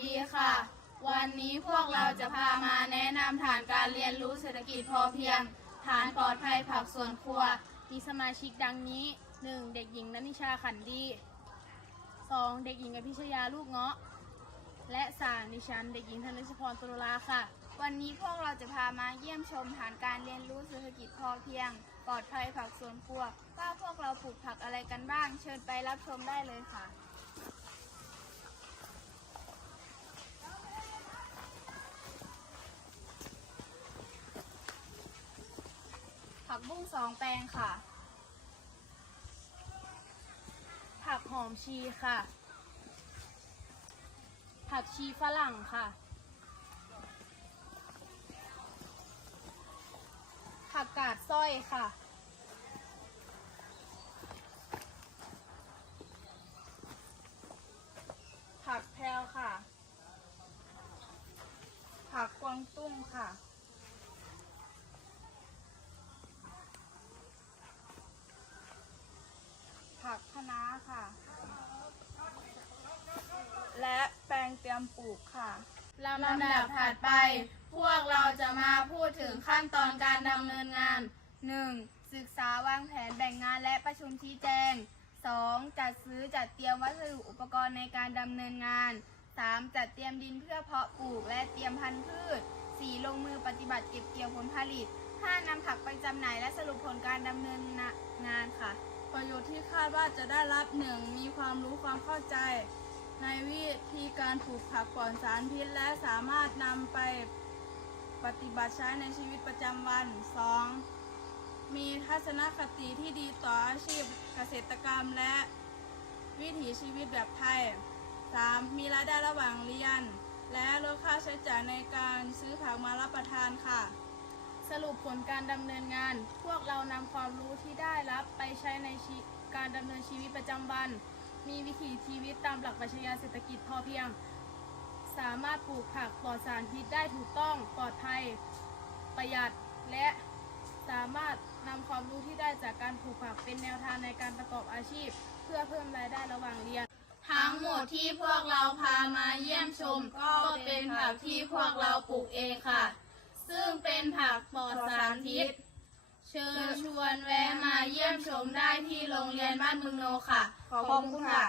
ดีค่ะ วันนี้พวกเราจะพามาแนะนำฐานการเรียนรู้เศรษฐกิจพอเพียง ฐานปลอดภัยผักสวนครัว มีสมาชิกดังนี้ 1. เด็กหญิงนันิชาขันดี 2. เด็กหญิงอภิชยาลูกเงาะ และ 3. ดิฉันเด็กหญิงธนิชพรตุลาค่ะ วันนี้พวกเราจะพามาเยี่ยมชมฐานการเรียนรู้เศรษฐกิจพอเพียง ปลอดภัยผักสวนครัวว่าพวกเราปลูกผักอะไรกันบ้าง เชิญไปรับชมได้เลยค่ะ ผักบุ้งสองแปลงค่ะ ผักหอมชีค่ะ ผักชีฝรั่งค่ะ ผักกาดสร้อยค่ะ ผักแพรวค่ะ ผักกวางตุ้งค่ะ ผักคะน้าค่ะ และแปลงเตรียมปลูกค่ะ ลำดับถัดไป พวกเราจะมาพูดถึงขั้นตอนการดำเนินงาน 1. ศึกษาวางแผนแบ่งงานและประชุมชี้แจง 2. จัดซื้อจัดเตรียมวัสดุอุปกรณ์ในการดำเนินงาน 3. จัดเตรียมดินเพื่อเพาะปลูกและเตรียมพันธุ์พืช 4. ลงมือปฏิบัติเก็บเกี่ยวผลผลิต 5. นำผักไปจำหน่ายและสรุปผลการดำเนินงานค่ะ ประโยชน์ที่คาดว่าจะได้รับหนึ่งมีความรู้ความเข้าใจ ในวิธีการปลูกผักปลอดสารพิษ และสามารถนำไปปฏิบัติใช้ในชีวิตประจำวัน 2. มีทัศนคติที่ดีต่ออาชีพเกษตรกรรมและวิถีชีวิตแบบไทย 3. มีรายได้ระหว่างเรียน และลดค่าใช้จ่ายในการซื้อผักมารับประทานค่ะ สรุปผลการดำเนินงาน พวกเรานำความรู้ที่ได้รับไปใช้ในการดำเนินชีวิตประจำวัน มีวิถีชีวิตตามหลักปรัชญาเศรษฐกิจพอเพียง สามารถปลูกผักปลอดสารพิษได้ถูกต้องปลอดภัย ประหยัดและสามารถนำความรู้ที่ได้จากการปลูกผักเป็นแนวทางในการประกอบอาชีพ เพื่อเพิ่มรายได้ระหว่างเรียน ทั้งหมดที่พวกเราพามาเยี่ยมชม ก็เป็นผักที่พวกเราปลูกเองค่ะ กปลอดสารพิษ เชิญชวนแวะมาเยี่ยมชมได้ที่โรงเรียนบ้านมึงโนค่ะ ขอบคุณค่ะ